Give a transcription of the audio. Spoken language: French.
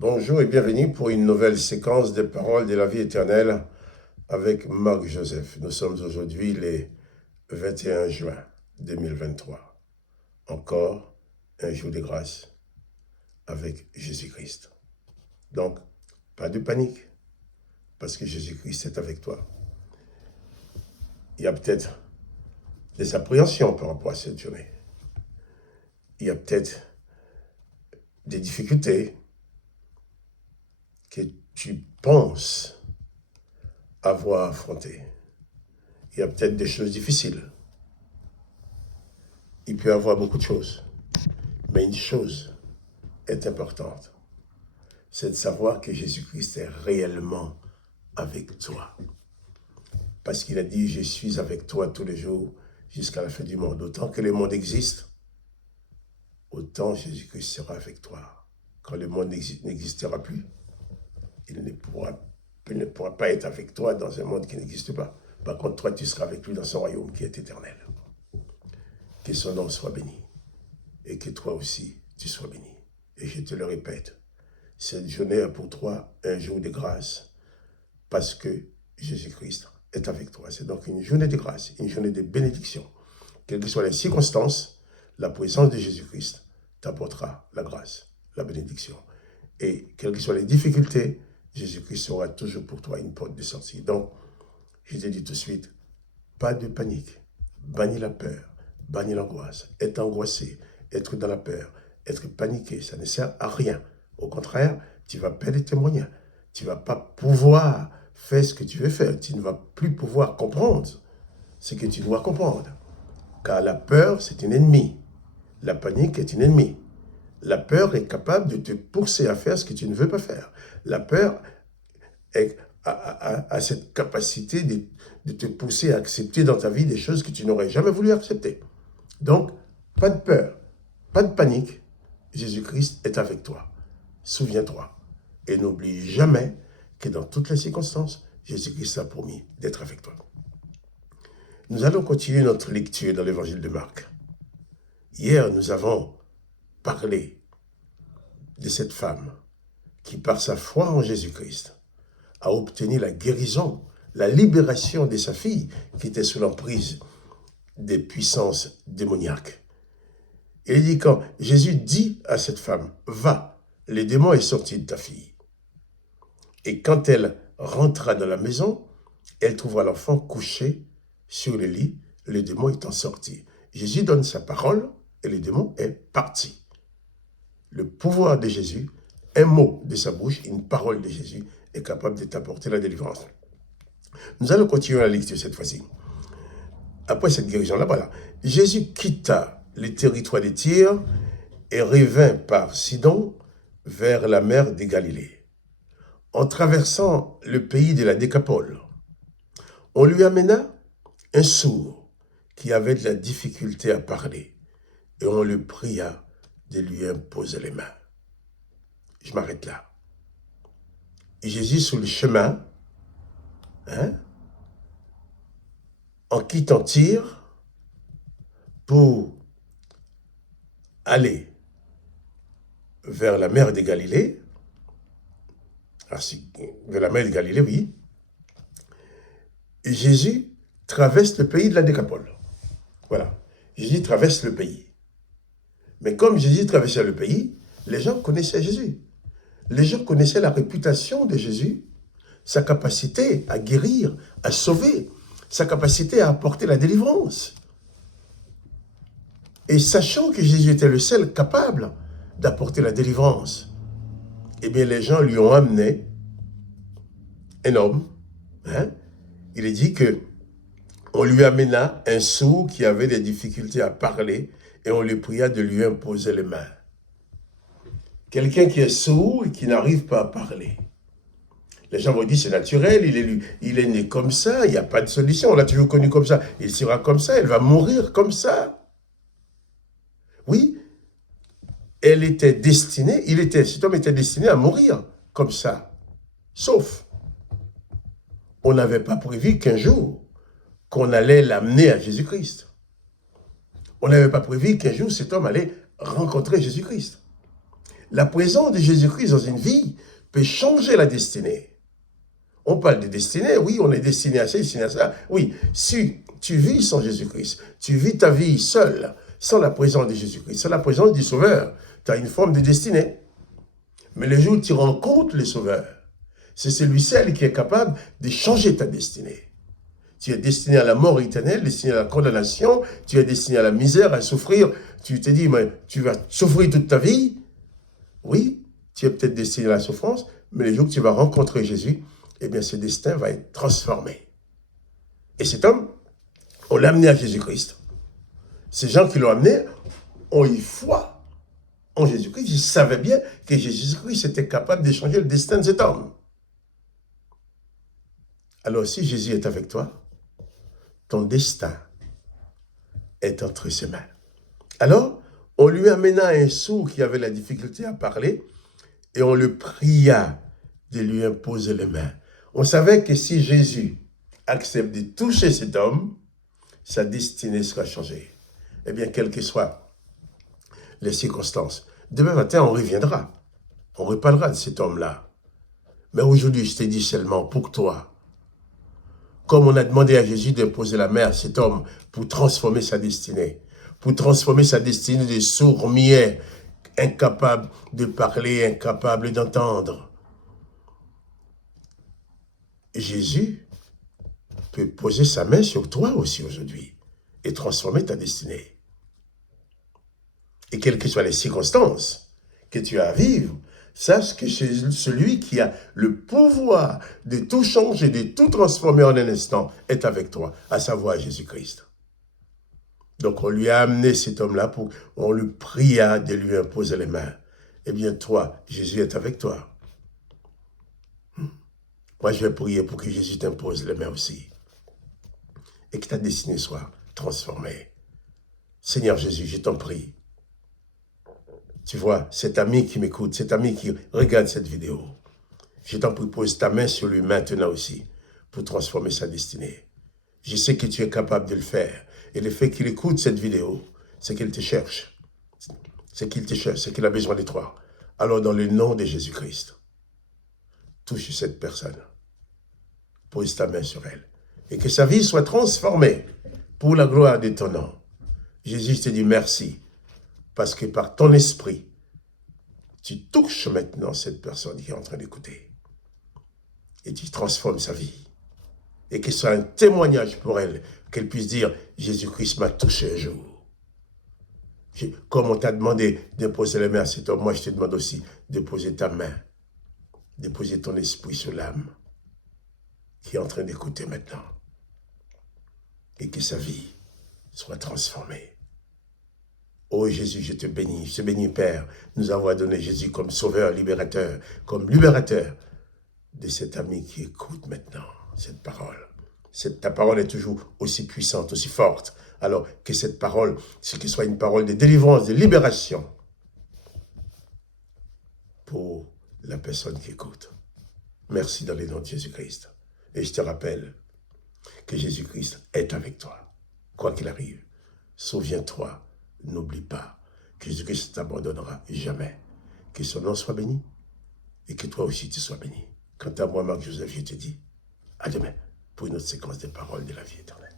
Bonjour et bienvenue pour une nouvelle séquence des paroles de la vie éternelle avec Marc Joseph. Nous sommes aujourd'hui le 21 juin 2023. Encore un jour de grâce avec Jésus-Christ. Donc, pas de panique, parce que Jésus-Christ est avec toi. Il y a peut-être des appréhensions par rapport à cette journée. Il y a peut-être des difficultés que tu penses avoir affrontées. Il y a peut-être des choses difficiles. Il peut y avoir beaucoup de choses. Mais une chose est importante. C'est de savoir que Jésus-Christ est réellement avec toi. Parce qu'il a dit, je suis avec toi tous les jours jusqu'à la fin du monde. Autant que le monde existe, autant Jésus-Christ sera avec toi. Quand le monde n'existera plus, il ne pourra pas être avec toi dans un monde qui n'existe pas. Par contre, toi, tu seras avec lui dans son royaume qui est éternel. Que son nom soit béni. Et que toi aussi, tu sois béni. Et je te le répète, cette journée a pour toi un jour de grâce parce que Jésus-Christ est avec toi. C'est donc une journée de grâce, une journée de bénédiction. Quelles que soient les circonstances, la présence de Jésus-Christ t'apportera la grâce, la bénédiction. Et quelles que soient les difficultés, Jésus-Christ sera toujours pour toi une porte de sortie. Donc, je te dis tout de suite, pas de panique. Bannis la peur, bannis l'angoisse. Être angoissé, être dans la peur, être paniqué, ça ne sert à rien. Au contraire, tu vas perdre tes moyens. Tu ne vas pas pouvoir faire ce que tu veux faire. Tu ne vas plus pouvoir comprendre ce que tu dois comprendre. Car la peur, c'est un ennemi. La panique est un ennemi. La peur est capable de te pousser à faire ce que tu ne veux pas faire. La peur a cette capacité de te pousser à accepter dans ta vie des choses que tu n'aurais jamais voulu accepter. Donc, pas de peur, pas de panique. Jésus-Christ est avec toi. Souviens-toi. Et n'oublie jamais que dans toutes les circonstances, Jésus-Christ a promis d'être avec toi. Nous allons continuer notre lecture dans l'évangile de Marc. Hier, nous avons parlé de cette femme qui, par sa foi en Jésus-Christ, a obtenu la guérison, la libération de sa fille qui était sous l'emprise des puissances démoniaques. Il dit quand Jésus dit à cette femme, « Va, le démon est sorti de ta fille. » Et quand elle rentra dans la maison, elle trouva l'enfant couché sur le lit, le démon étant sorti. Jésus donne sa parole et le démon est parti. Le pouvoir de Jésus, un mot de sa bouche, une parole de Jésus est capable de t'apporter la délivrance. Nous allons continuer la lecture cette fois-ci. Après cette guérison-là, voilà. Jésus quitta le territoire de Tyr et revint par Sidon vers la mer de Galilée. En traversant le pays de la Décapole, on lui amena un sourd qui avait de la difficulté à parler et on le pria de lui imposer les mains. Je m'arrête là. Jésus, sur le chemin, en quittant Tyr pour aller vers la mer de Galilée, vers la mer de Galilée, oui, Jésus traverse le pays de la Décapole. Voilà, Jésus traverse le pays. Mais comme Jésus traversait le pays, les gens connaissaient Jésus. Les gens connaissaient la réputation de Jésus, sa capacité à guérir, à sauver, sa capacité à apporter la délivrance. Et sachant que Jésus était le seul capable d'apporter la délivrance, eh bien les gens lui ont amené un homme. Il est dit que on lui amena un sourd qui avait des difficultés à parler et on lui pria de lui imposer les mains. Quelqu'un qui est sourd et qui n'arrive pas à parler. Les gens vont dire c'est naturel, il est né comme ça, il n'y a pas de solution, on l'a toujours connu comme ça, il sera comme ça, il va mourir comme ça. Oui, elle était destinée, cet homme était destiné à mourir comme ça. Sauf, on n'avait pas prévu qu'un jour, qu'on allait l'amener à Jésus-Christ. On n'avait pas prévu qu'un jour, cet homme allait rencontrer Jésus-Christ. La présence de Jésus-Christ dans une vie peut changer la destinée. On parle de destinée, oui, on est destiné à ça, destiné à ça. Oui, si tu vis sans Jésus-Christ, tu vis ta vie seule, sans la présence de Jésus-Christ, sans la présence du Sauveur, tu as une forme de destinée. Mais le jour où tu rencontres le Sauveur, c'est celui-ci qui est capable de changer ta destinée. Tu es destiné à la mort éternelle, destiné à la condamnation, tu es destiné à la misère, à souffrir. Tu te dis, mais tu vas souffrir toute ta vie. Oui, tu es peut-être destiné à la souffrance, mais le jour que tu vas rencontrer Jésus, eh bien, ce destin va être transformé. Et cet homme, on l'a amené à Jésus-Christ. Ces gens qui l'ont amené ont eu foi en Jésus-Christ. Ils savaient bien que Jésus-Christ était capable de changer le destin de cet homme. Alors, si Jésus est avec toi, ton destin est entre ses mains. Alors, on lui amena un sourd qui avait la difficulté à parler et on le pria de lui imposer les mains. On savait que si Jésus accepte de toucher cet homme, sa destinée sera changée. Eh bien, quelles que soient les circonstances, demain matin, on reviendra. On reparlera de cet homme-là. Mais aujourd'hui, je te dis seulement pour toi, comme on a demandé à Jésus d'imposer la main à cet homme pour transformer sa destinée, de sourd-muet, incapable de parler, incapable d'entendre. Jésus peut poser sa main sur toi aussi aujourd'hui et transformer ta destinée. Et quelles que soient les circonstances que tu as à vivre, sache que c'est celui qui a le pouvoir de tout changer, de tout transformer en un instant, est avec toi, à savoir Jésus-Christ. Donc on lui a amené cet homme-là, on lui pria de lui imposer les mains. Eh bien toi, Jésus est avec toi. Moi je vais prier pour que Jésus t'impose les mains aussi. Et que ta destinée soit transformée. Seigneur Jésus, je t'en prie. Tu vois, cet ami qui m'écoute, cet ami qui regarde cette vidéo, je t'en prie, pose ta main sur lui maintenant aussi pour transformer sa destinée. Je sais que tu es capable de le faire. Et le fait qu'il écoute cette vidéo, c'est qu'il te cherche. C'est qu'il te cherche, c'est qu'il a besoin de toi. Alors, dans le nom de Jésus-Christ, touche cette personne. Pose ta main sur elle. Et que sa vie soit transformée pour la gloire de ton nom. Jésus te dit merci. Parce que par ton esprit, tu touches maintenant cette personne qui est en train d'écouter. Et tu transformes sa vie. Et que ce soit un témoignage pour elle, qu'elle puisse dire, Jésus-Christ m'a touché un jour. Comme on t'a demandé de poser les mains à cet homme, moi je te demande aussi de poser ta main, de poser ton esprit sur l'âme qui est en train d'écouter maintenant. Et que sa vie soit transformée. Oh Jésus, je te bénis Père, nous avoir donné Jésus comme sauveur, libérateur, comme libérateur de cet ami qui écoute maintenant cette parole. Ta parole est toujours aussi puissante, aussi forte. Alors que cette parole, que ce soit une parole de délivrance, de libération pour la personne qui écoute. Merci dans le nom de Jésus-Christ. Et je te rappelle que Jésus-Christ est avec toi. Quoi qu'il arrive, souviens-toi. N'oublie pas que Jésus-Christ ne t'abandonnera jamais. Que son nom soit béni et que toi aussi tu sois béni. Quant à moi, Marc Joseph, je te dis à demain pour une autre séquence de paroles de la vie éternelle.